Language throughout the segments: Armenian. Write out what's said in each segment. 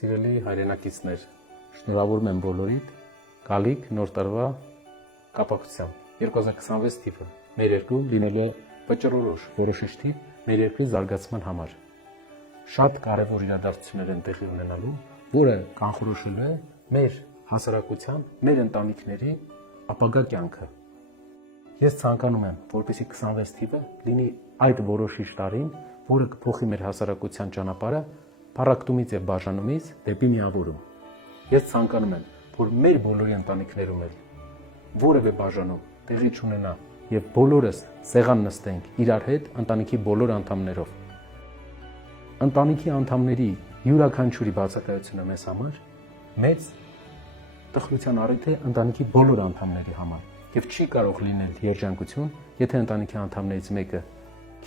Սիրելի հայրենակիցներ, շնորհավորում եմ բոլորիդ գալիք նոր տարվա կապակցությամբ 2026 թիվը մեր երկրում լինելու է վճռորոշ որոշիչ թիվ մեր երկրի զարգացման համար։ Շատ կարևոր իրադարձություններ են տեղի ունենալու, որը կանխորոշելու է մեր հասարակության, մեր ընտանիքների ապագա կյանքը։ Ես ցանկանում եմ, որպեսզի 26 թիվը լինի այդ որոշիչ տարին, որը կփոխի մեր հասարակության ճանապարհը փառակտումից եւ բաժանումից դեպի միավորում։ Ես ցանկանում եմ, որ մեր բոլորի ընտանիքներում էլ որևէ բաժանում տեղի չունենա եւ բոլորս սեղան նստենք իրար հետ ընտանիքի բոլոր անդամներով։ Ընտանիքի անդամների յուրաքանչյուրի բացակայությունը մեզ համար մեծ տխրության առիթ է ընտանիքի բոլոր անդամների համար եւ չի կարող լինել երջանկություն, եթե ընտանիքի անդամներից մեկը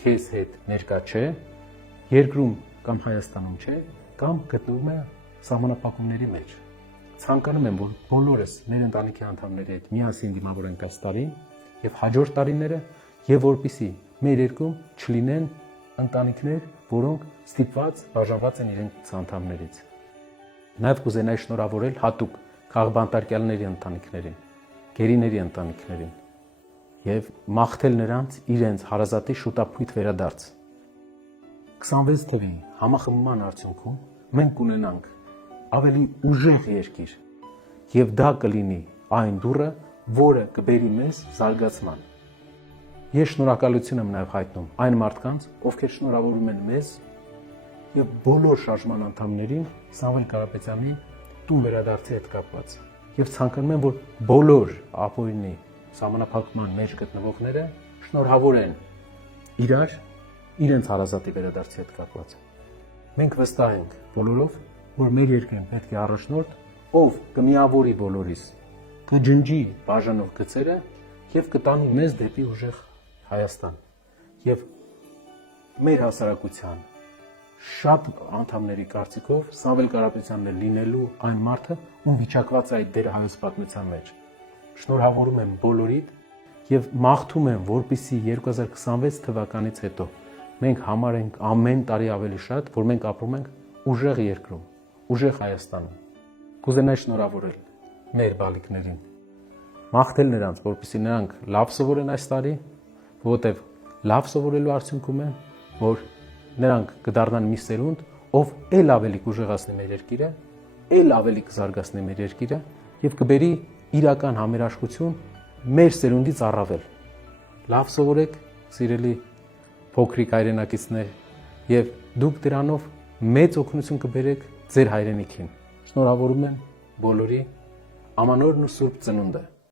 քեզ հետ ներկա չէ, երկրում կամ Հայաստանում չէ, կամ գտնվում է սահմանափակումների մեջ։ Ցանկանում եմ, որ բոլորս մեր ընտանիքի անդամների հետ միասին դիմավորենք այս տարին եւ հաջորդ տարիները, եւ որպեսզի մեր երկրում չլինեն ընտանիքներ, որոնք ստիպված բաժանված են իրենց անդամներից։ Նաեւ կուզենայի շնորհավորել հատուկ քաղբանտարկյալների ընտանիքներին, գերիների ընտանիքներին եւ մաղթել նրանց իրենց հարազատի շուտապույտ վերադարձ։ 26 թվի համախմբման արդյունքում մենք կունենանք ավելի ուժեղ երկիր եւ դա կլինի այն դուռը, որը կբերի մեզ զարգացման։ Ես շնորհակալություն եմ նաեւ հայտնում այն մարդկանց, ովքեր շնորհավորում են մեզ եւ բոլոր շարժման անդամներին Սամվել Կարապետյանի տուն վերադարձի հետ կապված։ Եվ ցանկանում եմ, որ բոլոր ապօրինի սահմանափակման մեջ գտնվողները շնորհավորեն իրենց հարազատի վերադարձի հետ կապված։ Մենք վստահ ենք բոլորով, որ մեր երկրին պետք է առաջնորդ, ով կմիավորի բոլորիս, կջնջի բաժանող գծերը եւ կտանի մեզ դեպի ուժեղ Հայաստան։ Եվ մեր հասարակության շատ անդամների կարծիքով Սամվել Կարապետյանն է լինելու այն մարդը, ում վիճակված է այդ դերը հայոց պատմության մեջ։ Շնորհավորում եմ բոլորիդ եւ մաղթում եմ, որպեսզի 2026 թվականից հետո մենք համարենք ամեն տարի ավելի շատ, որ մենք ապրում ենք ուժեղ երկրում, ուժեղ Հայաստանում։ Կուզենայի շնորհավորել մեր բալիկներին, մաղթել նրանց, որպեսզի նրանք լավ սովորեն այս տարի, որովհետեւ լավ սովորելու արդյունքում է, որ նրանք կդառնան մի սերունդ, ով ել ավելի կուժեղացնի մեր երկիրը, ել ավելի կզարգացնի մեր երկիրը եւ կբերի իրական համերաշխություն մեր սերունդից առավել։ Լավ սովորեք, սիրելի փոքրիկ հայրենակիցներ, եւ դուք դրանով մեծ օգնություն կբերեք ձեր հայրենիքին։ Շնորհավորում եմ բոլորի ամանորն ու Սուրբ Ծնունդը։